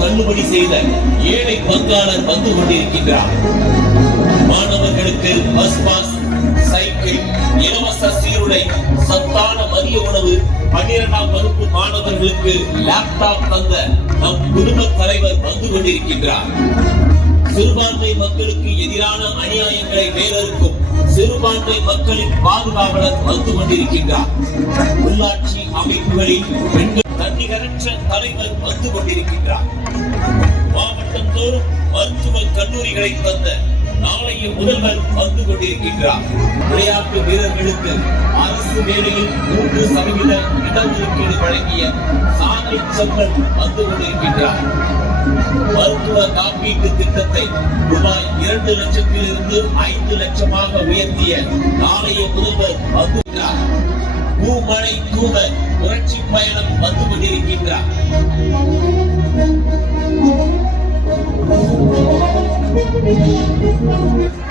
தள்ளுபடி செய்த ஏழை பங்காளர் வந்து கொண்டிருக்கின்றார். மாணவர்களுக்கு பஸ் பாஸ், சைக்கிள், இலவச சீருடை, சத்தான மதிய உணவு, 12ஆம் வகுப்பு மாணவர்களுக்கு லேப்டாப் தந்த நம் குடும்ப தலைவர் வந்து கொண்டிருக்கின்றார். சிறுபான்மை மக்களுக்கு எதிரான அநியாயங்களை வேறறுக்கும் சிறுபான்மை மக்களின் பாதுகாவலர் வந்து கொண்டிருக்கின்றார். உள்ளாட்சி அமைப்புகளில் பெண்கள் தன்னிகரற்ற தலைவர் வந்து கொண்டிருக்கின்றார். மாவட்டம் தோறும் மருத்துவ கல்லூரிகளை தந்த நாளைய முதல்வர் வந்து கொண்டிருக்கின்றார். விளையாட்டு வீரர்களுக்கு அரசு வேலையில் 3% இடஒதுக்கீடு வழங்கிய சாதனை செம்மல் வந்து கொண்டிருக்கின்றார். மருத்துவ காப்பீட்டு திட்டத்தை ரூபாய் 2 லட்சத்திலிருந்து 5 லட்சமாக உயர்த்திய நாளைய முதல்வர் வந்துள்ளார். பூமழை தூவ புரட்சி பயணம் வந்து கொண்டிருக்கின்றார்.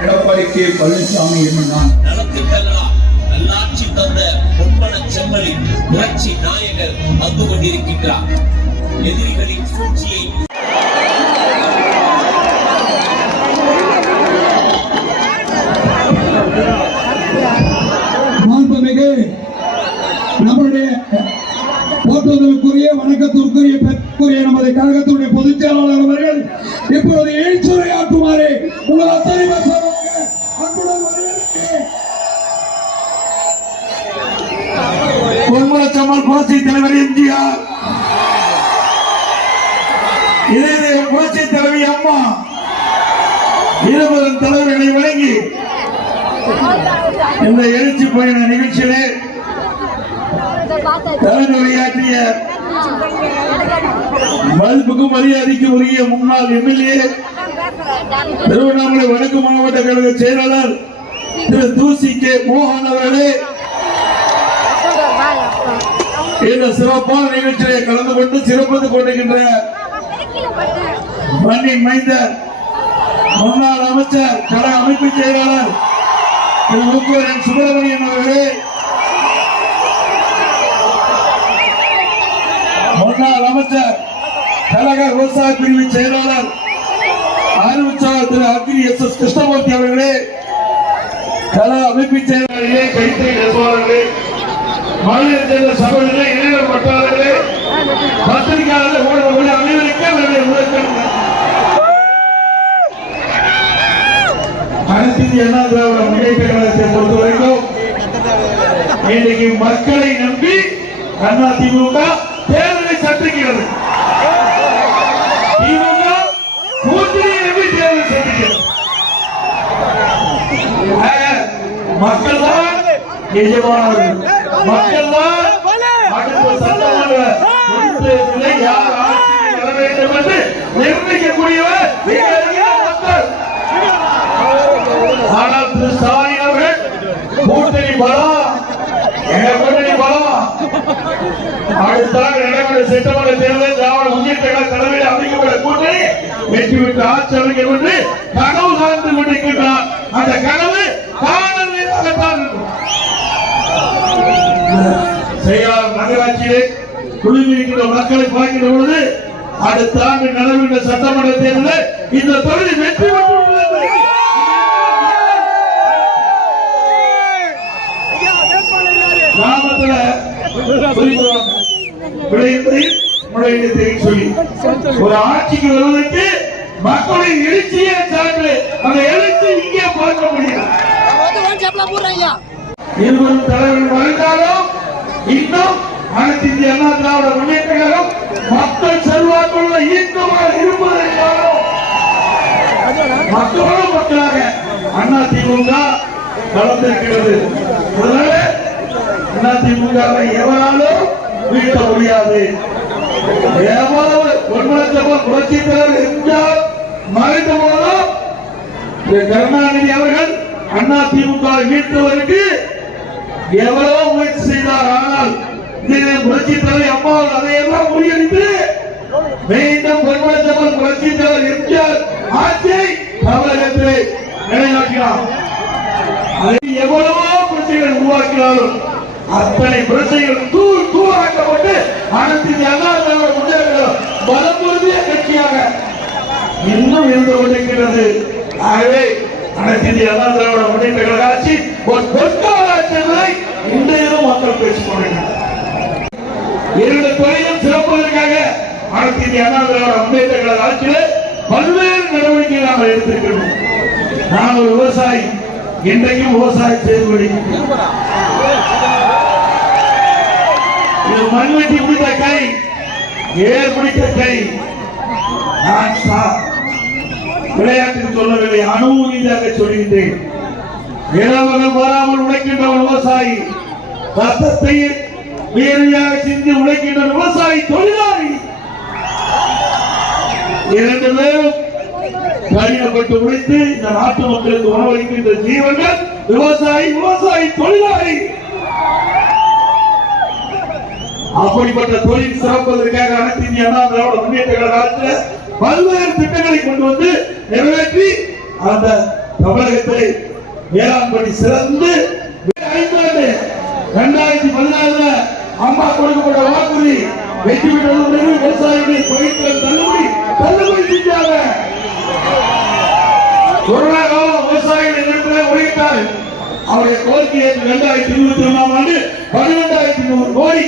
எடப்பாடி கே. பழனிசாமி என்னும் நலத்திட்டங்களால் நல்லாட்சி தந்த பொன்பன செம்மலின் புரட்சி நாயகர் வந்து கொண்டிருக்கின்றார். எதிரிகளின் சூழ்ச்சியை நம்முடைய போற்றுதலுக்குரிய வணக்கத்திற்குரிய நமது கழகத்துடைய பொதுச் செயலாளர் அவர்கள் இப்பொழுது எழுச்சுரையாற்றுமாறு உங்கள் அத்தனை பொன்மனச்சம்மல் புரட்சி தலைவர் எம்ஜிஆர், இதய புரட்சி தலைவி அம்மா இருவரும் தலைவர்களை வழங்கி இந்த எழுச்சி பயண நிகழ்ச்சியிலே தலைமையாற்றிய மதிப்புக்கும் மரியாதைக்கு உரிய முன்னாள் எம்எல்ஏ, திருவண்ணாமலை வடக்கு மாவட்ட கழக செயலாளர் திரு தூசி கே. மோகன் அவர்களே, இந்த சிறப்பான நிகழ்ச்சியை கலந்து கொண்டு சிறப்பித்துக் கொண்டிருக்கின்ற மண்ணின் மைந்தர் முன்னாள் அமைச்சர் கல அமைப்பு செயலாளர் திரு முக்குவரன் சுப்பிரமணியன் அவர்களே, முன்னாள் அமைச்சர் கழக விவசாய பிரிவு செயலாளர் அறிவிச்சாளர் திரு அக்னி எஸ். கிருஷ்ணமூர்த்தி அவர்களே, கல அமைப்பு செயலாளர்களே, கைத்தறி நெசவாளர்களே, மாநில சேர்ந்த சகோதரர்களே, இளைஞர் வட்டாளர்களே, பத்திரிகையாளர்கள், ஊடகங்களே, அனைவருக்கும் அனைத்து இந்திய அண்ணா திராவிட முன்னேற்ற கழகத்தை பொறுத்தவரைக்கும் இன்றைக்கு மக்களை நம்பி அதிமுக தேர்தலை சந்திக்கிறது. திமுக கூட்டணியை நம்பி தேர்தல் முடியும். மக்கள் தான் எஜமானர்கள், மக்கள் தான் அடுத்த சட்டமன்ற உறுப்பினர்களை யார் ஆட்சிக்கு வர வேண்டும் என்று நிர்ணயிக்கக்கூடியவர் மக்கள். ஆனால் திரு ஸ்டாலின் அவர்கள் கூட்டணி பலம், எங்க கூட்டணி பலம், அடுத்த நடைபெற சட்டமன்ற தேர்தல் திராவிட முன்னேற்ற கழக தலைமையில் அமைக்கப்பட்ட கூட்டணி வெற்றி பெற்று ஆட்சி அமைக்கும் என்று கனவு காண்டு கொண்டிருக்கின்றார். அந்த கனவு காணவில்லையாகத்தான் இருக்கும். செயலாளர் நகராட்சியிலே குழுமியிருக்கின்ற மக்களை பார்க்கின்ற பொழுது அடுத்த ஆண்டு நடைபெற்ற சட்டமன்ற தேர்தலில் இந்த தொகுதி வெற்றி பெற்றுள்ளது. கிராமத்துல சொல்லி ஒரு ஆட்சிக்கு வருவதற்கு மக்களின் எழுச்சியே சான்று. அந்த எழுச்சி இங்கே பார்க்க முடியும். இருவரும் தலைவர்கள் வாழ்ந்தாலும் இன்னும் அனைத்து இந்திய அண்ணா திராவிட முன்னேற்ற கழகம் மக்கள் செல்வாக்குள்ள இயக்கமாக இருப்பதற்காகவும் மக்களோடு மக்களாக அண்ணா திமுக கலந்திருக்கிறது. அதனால அண்ணா திமுக எவராலும் வீழ்த்த முடியாது. எவ்வளவு பொன்மனச்செல்வன் புரட்சி தலைவர் எம்ஜிஆர் மறைந்த போதும் கருணாநிதி அவர்கள் அண்ணா திமுக வீழ்த்துவதற்கு எவ்வளவோ முயற்சி செய்தார். ஆனால் புரட்சி தலைவர் அம்மாவால் அதையெல்லாம் முறியடித்து மீண்டும் பொன்மனச்செல்வன் புரட்சி தலைவர் எம்ஜிஆர் ஆட்சியை தமிழகத்திலே நிலைநாட்டினார். அதை எவ்வளவோ பிரச்சனைகள் உருவாக்கினாலும் அத்தனை பிரச்சனைகள் தூளாக்கப்பட்டு அனைத்து அண்ணா திராவிட முன்னேற்ற பலம் பொருந்திய கட்சியாக இன்னும் இருந்து கொண்டிருக்கிறது. ஆகவே அனைத்து இந்திய அண்ணா திராவிட முன்னேற்ற கழக ஆட்சி ஒரு பொற்கால ஆட்சி என்பதை இன்றையும் மக்கள் பேசிக் கொண்டிருக்கிறார். இரண்டு துறையும் சிறப்பதற்காக அனைத்து இந்திய அண்ணா திராவிட முன்னேற்ற கழக ஆட்சியிலே பல்வேறு நடவடிக்கைகள் நாங்கள் எடுத்திருக்கிறோம். நான் ஒரு விவசாயி, இன்றைக்கும் விவசாயம் செய்து கொண்டிருக்கிறேன். இது மண்வெட்டி பிடித்த கை, ஏர் பிடித்த கை. நான் விளையாட்டுக்கு சொல்லவில்லை, அனுபவீதியாக சொல்கின்றேன். இரவுகள் வராமல் உழைக்கின்ற விவசாயி, ரத்தத்தை வேறையாக சிந்தி உழைக்கின்ற விவசாயி தொழிலாளி, இரண்டு பேரும் கடினப்பட்டு உழைத்து இந்த நாட்டு மக்களுக்கு உணவளிக்கின்ற ஜீவன்கள் விவசாயி, விவசாயி தொழிலாளி. அப்படிப்பட்ட தொழில் சிறப்பதற்காக அனைத்து இந்திய அண்ணா திராவிட முன்னேற்ற கழக ஆட்சியில் பல்வேறு திட்டங்களை கொண்டு வந்து நிறைவேற்றி அந்த தமிழகத்தை வேளாண் பணி சிறந்து 2014 அம்மா கொடுக்கப்பட்ட வாக்குறுதி வெற்றி பெற்றது. விவசாயிகளுடைய பயிர்கள் தள்ளுபடி செஞ்சாங்க. கொரோனா காலம் விவசாயிகள் இடத்துல உழைத்தார். அவருடைய கோரிக்கையை 2021 ஆண்டு 12,100 கோடி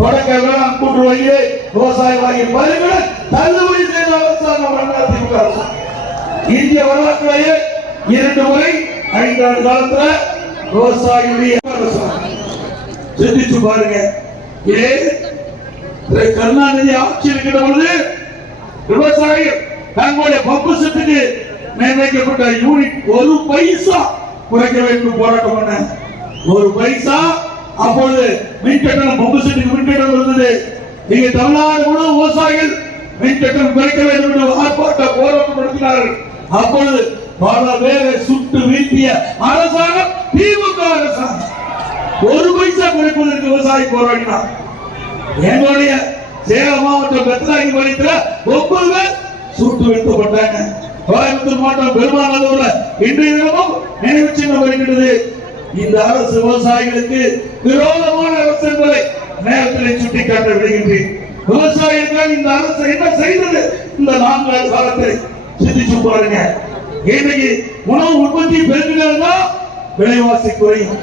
தொடக்க வேளாண் கூட்டுறவு விவசாய வாங்கி பயிர்கள் தள்ளுபடி செய்த அரசாங்கம் திமுக அரசாங்கம். இந்திய வரலாற்றிலேயே 2 முறை 5 ஆண்டு காலத்துல விவசாயிகளுடைய சிந்திச்சு பாருங்க. கருணாநிதி ஆட்சி இருக்கிற பொழுது விவசாயிகள் தங்களுடைய பம்பு செட்டுக்கு நிர்ணயிக்கப்பட்ட யூனிட் 1 பைசா குறைக்க வேண்டும் போராட்டம் பண்ண. 1 பைசா அப்பொழுது மின்கட்டணம் பம்பு செட்டுக்கு மின்கட்டணம் இருந்தது. இங்க தமிழ்நாடு முழு விவசாயிகள் மின்கட்டணம் குறைக்க வேண்டும் என்று ஆர்ப்பாட்ட போராட்டம் நடத்தினார்கள். அப்பொழுது பல பேரை சுட்டு வீழ்த்திய அரசாங்கம் திமுக அரசாங்கம். 1 பைசா குறைப்பதற்கு விவசாயி போராடினார். எங்களுடைய சேலம் மாவட்டம் பெத்தராகி பாளையத்தில் 9 பேர் சுட்டு வீழ்த்தப்பட்டாங்க. கோயம்புத்தூர் மாவட்டம் பெருமாநல்லூர்ல இன்றைய தினமும் நினைவு சின்னம் வருகின்றது. இந்த அரசு விவசாயிகளுக்கு விரோதமான அரசு என்பதை நேரத்தில் சுட்டிக்காட்ட விடுகின்றேன். விவசாயிகள் இந்த அரசு என்ன செய்தது இந்த 4 ஆண்டு காலத்தை சிந்திச்சு பாருங்க. இன்னைக்கு உணவு உற்பத்தி பெருக்கினா விலைவாசி குறையும்.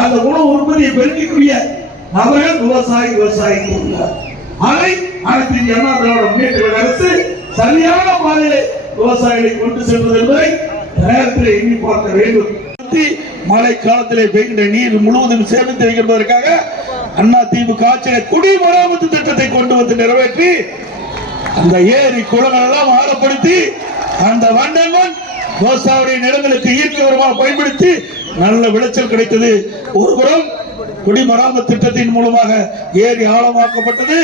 அந்த உணவு உற்பத்தியை பெருக்கக்கூடிய நபர்கள் விவசாயி அதை அனைத்து இந்திய அண்ணா திராவிட முன்னேற்ற கழக அரசு சரியான பாதையிலே விவசாயிகளை கொண்டு செல்வது என்பதை நேரத்தில் எண்ணி பார்க்க வேண்டும். மழை காலத்திலே பெய்கின்ற நீர் முழுவதும் சேமித்து வைக்கிறதற்காக அண்ணா திமுக ஆட்சியில் குடிமராமத்து திட்டத்தை கொண்டு வந்து நிறைவேற்றி அந்த ஏரி குளங்கள் எல்லாம் ஆழப்படுத்தி அந்த வண்டங்கன் விவசாய நிலங்களுக்கு இயற்கை உரமாக பயன்படுத்தி நல்ல விளைச்சல் கிடைத்தது. ஒருபுறம் குடிமராமத்து திட்டத்தின் மூலமாக ஏரி ஆழமாக்கப்பட்டது.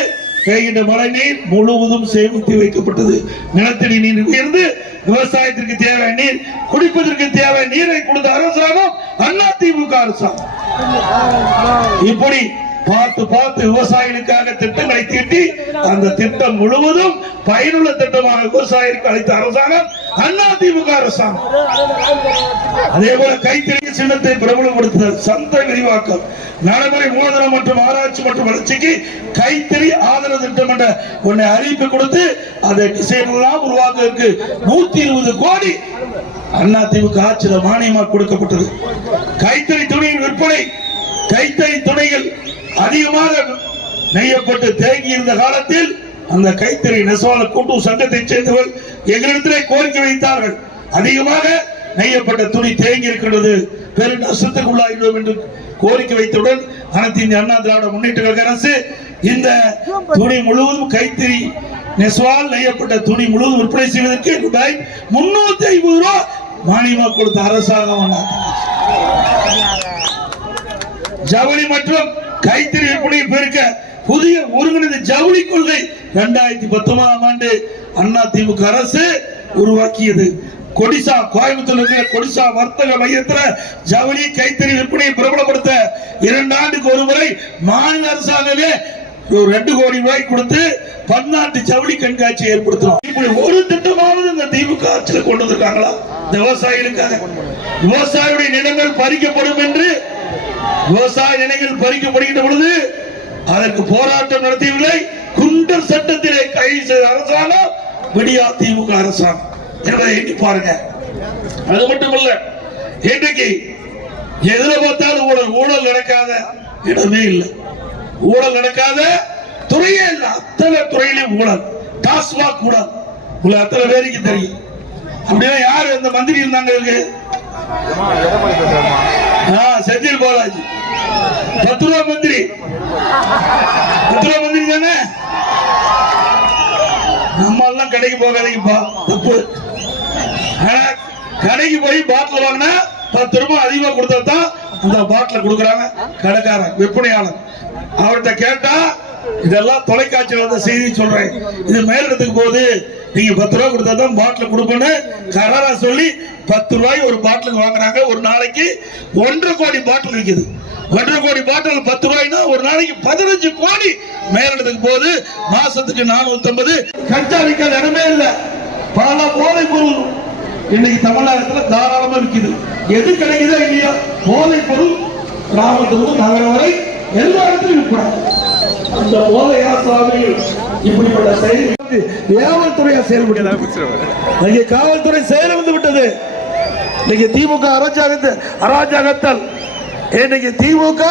பெய்கின்ற மழை நீர் முழுவதும் சேமித்து வைக்கப்பட்டது. நிலத்தடி நீர் உயர்ந்து விவசாயத்திற்கு தேவை நீர், குடிப்பதற்கு தேவை நீரை கொடுத்த அரசாங்கம் அதிமுக அரசாங்கம். இப்படி பார்த்து பார்த்து விவசாயிகளுக்காக திட்டங்களை தீட்டி அந்த திட்டம் முழுவதும் பயனுள்ள திட்டமாக விவசாயிகளுக்கு அளித்த அரசாங்கம் அதிமுக அரசாங்கம். அதே போல கைத்தறி சின்னத்தை பிரபலப்படுத்துதல், சந்தை விரிவாக்கம், நடைமுறை மூலதனம் மற்றும் ஆராய்ச்சி மற்றும் வளர்ச்சிக்கு கைத்தறி ஆதரவு திட்டம் என்ற ஒன்றை அறிவிப்பு கொடுத்து அதை டிசைன்லாம் உருவாக்குவதற்கு 120 கோடி அதிமுக ஆட்சியில் மானியமாக கொடுக்கப்பட்டது. கைத்தறி துணியின் விற்பனை, கைத்தறி துணிகள் அதிகமாக நெய்யப்பட்டு தேங்கி இருந்த காலத்தில் அந்த கைத்தறி நெசவாளர் கூட்டுறவு சங்கத்தைச் சேர்ந்தவர்கள் எங்களிடத்திலே கோரிக்கை வைத்தார்கள். அதிகமாக நெய்யப்பட்ட துணி தேங்கி இருக்கின்றது, பெரும் நஷ்டத்துக்கு உள்ளாகிவிடும் என்று கோரிக்கை வைத்தவுடன் அனைத்து இந்திய அண்ணா திராவிட முன்னேற்ற கழக அரசு இந்த துணி முழுவதும் கைத்தறி நெசவால் நெய்யப்பட்ட துணி முழுவதும் விற்பனை செய்வதற்கு ரூபாய் 350 ரூபாய் மானியமாக கொடுத்த அரசாங்கம். ஜவுளி மற்றும் கைத்தறி விற்பனையை பெருக்க புதிய ஒருங்கிணைந்த ஜவுளி கொள்கை 2019ஆம் ஆண்டு அதிமுக அரசு உருவாக்கியது. கொடிசா, கோயம்புத்தூர் இருக்கிற கொடிசா வர்த்தக மையத்தில் ஜவுளி கைத்தறி விற்பனையை பிரபலப்படுத்த 2 ஆண்டுக்கு ஒரு முறை மாநில அரசாங்கமே 2 கோடி ரூபாய் கொடுத்து பன்னாட்டு ஜவுளி கண்காட்சி ஏற்படுத்தணும். இப்படி ஒரு திட்டமாவது இந்த திமுக ஆட்சியில் கொண்டு வந்திருக்காங்களா? விவசாயிகளுக்காக விவசாயியுடைய நிலங்கள் பறிக்கப்படும் என்று விவசாய நிலங்கள் பறிக்கப்படுகின்ற பொழுது அதற்கு போராட்டம் நடத்தியவில்லை. குண்டர் சட்டத்திலே கைது செய்த அரசாங்கம் விடியா திமுக அரசாங்கம் என்பதை எண்ணி பாருங்க. அது மட்டுமல்ல, இன்றைக்கு எதுல பார்த்தாலும் ஊழல், ஊழல் நடக்காத இடமே இல்லை, ஊழல் நடக்காத துறையே இல்லை. அத்தனை துறையிலும் ஊழல், டாஸ்மாக் ஊழல் உங்களுக்கு அத்தனை பேருக்கு தெரியும். அப்படின்னா யாரு அந்த மந்திரி இருந்தாங்க? செந்தில் பாலாஜி 10 ரூபா மந்திரி, 10 ரூபா மந்திரி தானே. நம்ம எல்லாம் கடைக்கு போகாதீங்கப்பா, தப்பு. கடைக்கு போய் பாட்டில் வாங்கினா 10 ரூபாய் அதிகமா கொடுத்தா தான் அந்த பாட்டில் கொடுக்குறாங்க கடைக்காரன், விற்பனையாளர். அவர்கிட்ட கேட்டா இதெல்லாம் தொலைக்காட்சியில் வந்த செய்தி சொல்றேன், இது மேலிடத்துக்கு போகுது, நீங்க 10 ரூபாய் கொடுத்தா தான் பாட்டில் கொடுப்பேன்னு கராரா சொல்லி 10 ரூபாய் ஒரு பாட்டிலுக்கு வாங்குறாங்க. ஒரு நாளைக்கு 1.5 கோடி பாட்டில் விற்குது. 1.5 கோடி பாட்டில் 10 ரூபாய்னா ஒரு நாளைக்கு 15 கோடி மேலிடத்துக்கு போகுது. மாசத்துக்கு 450. கச்சா விற்காத இடமே இல்லை. பல போதைப் பொருள் இன்னைக்கு தமிழ்நாட்டில் தாராளமா விற்குது. எது கிடைக்குதோ இல்லையா, போதைப் பொருள் கிராமத்திலிருந்து நகரம் வரை எல்லா இடத்திலும் விற்கிறாங்க. அந்த போதை ஆசாமிகள் இப்படிப்பட்ட செயல் ஏவல்துறையா செயல்படுகிறது. காவல்துறை செயலிழந்து விட்டது. இன்னைக்கு திமுக அராஜகத்தால் இன்னைக்கு திமுக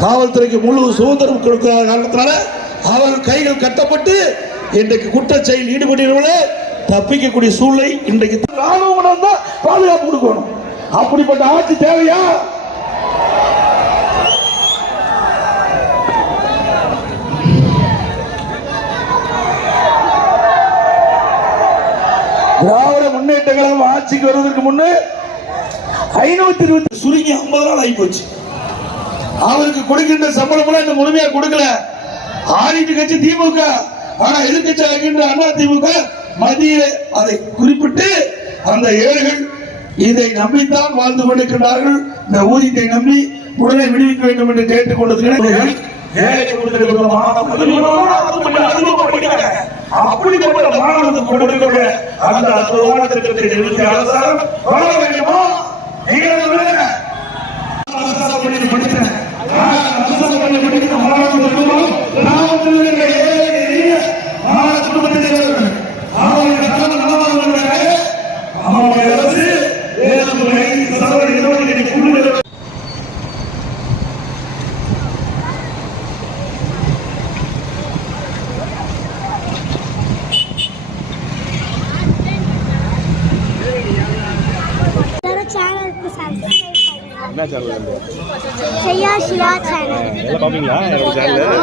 காவல்துறைக்கு முழு சுதந்திரம் கொடுக்கிற காரணத்தினால அவர்கள் கைகள் கட்டப்பட்டு இன்றைக்கு குற்ற செயல் ஈடுபடுகிறவர்களே தப்பிக்கக்கூடிய சூழ்நிலை இன்றைக்கு. ராணுவம் தான் பாதுகாப்பு கொடுக்கணும். அப்படிப்பட்ட ஆட்சி தேவையா? திராவிட முன்னேற்ற கழகம் ஆட்சிக்கு வருவதற்கு முன்னே 520 சுருங்கி 50 நாள் ஆகி போச்சு. அவருக்கு கொடுக்கின்ற சம்பளம் இந்த முழுமையா கொடுக்கல. ஆளுங்கட்சி கட்சி திமுக, ஆனா எதிர்க்கட்சியாக இருக்கின்ற அண்ணா திமுக மத்திய அதை குறிப்பிட்டு அந்த ஏழைகள் இதை நம்பித்தான் வாழ்ந்து கொண்டிருக்கிறார்கள். இந்த ஊதியத்தை நம்பி உடனே விடுவிக்க வேண்டும் என்று கேட்டுக் கொண்டிருக்கிறார்கள். அப்படிப்பட்ட மாணவர்களுக்கு கொடுக்கிற அந்த அற்புதமான திட்டத்தை நிறுத்தி அரசாங்கம் வர வேண்டுமா? என்ன சேனல் வந்து ஷையா ஷியா சேனல் எல்லாம் பாப்பீங்களா? என்னோட சேனல்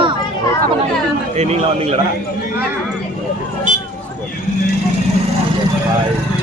நீங்களா வந்தீங்களாடா? பாய்.